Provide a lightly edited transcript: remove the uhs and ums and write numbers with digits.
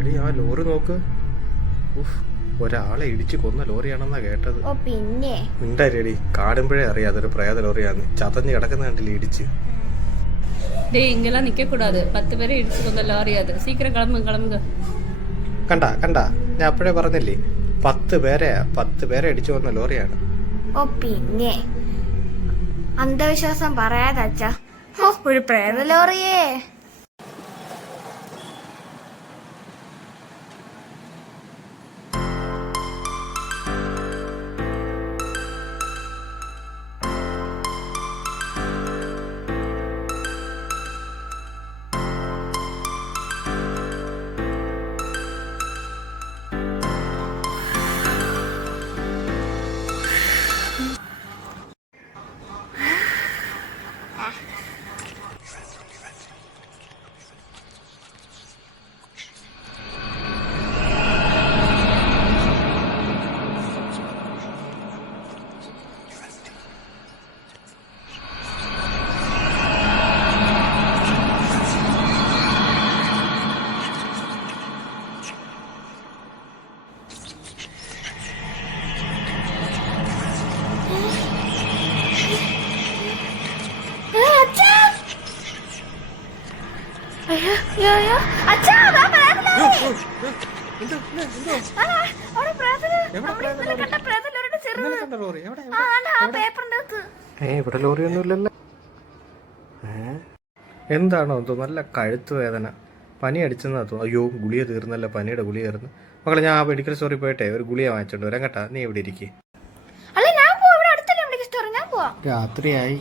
എടി ആ ലോറി നോക്ക്. ഒരാളെ ഇടിച്ച് കൊന്ന ലോറിയാണെന്നാ കേട്ടത്. പിന്നെ മിണ്ടായില്ലേടി, കാണുമ്പോഴേ അറിയാം അതൊരു പ്രേത ലോറിയാന്ന്. ചതഞ്ഞ് കിടക്കുന്ന കണ്ടില്ലേ ഇടിച്ച്. இங்கெல்லாம் நிக்க கூடாது. 10 பேரை இடிச்சு கொண்ட லாரி அது. சீக்கிரம் கிளம்புங்க. കണ്ടാ ഞാൻ അപ്പോഴേ പറഞ്ഞില്ലേ, 10 പേരെ ഇടിച്ചു കൊന്ന ലോറിയാണ്. പിന്നെ അന്ധവിശ്വാസം പറയാതെ അച്ഛാ. ഒരു പ്രേത ലോറിയേ. ഇവിടെ ലോറിയൊന്നും ഇല്ലല്ലോ. എന്താണോ എന്തോ നല്ല കഴുത്ത് വേദന, പനി അടിച്ചെന്നാ തോന്നുന്നു. അയ്യോ, ഗുളിക തീർന്നല്ല, പനിയുടെ ഗുളിക തീർന്നു. മക്കളെ, ഞാൻ ആ മെഡിക്കൽ സ്റ്റോറിൽ പോയിട്ടെ ഒരു ഗുളിക വാങ്ങിച്ചോണ്ട് വരാം കേട്ടാ. നീ ഇവിടെ ഇരിക്കേ. രാത്രിയായി.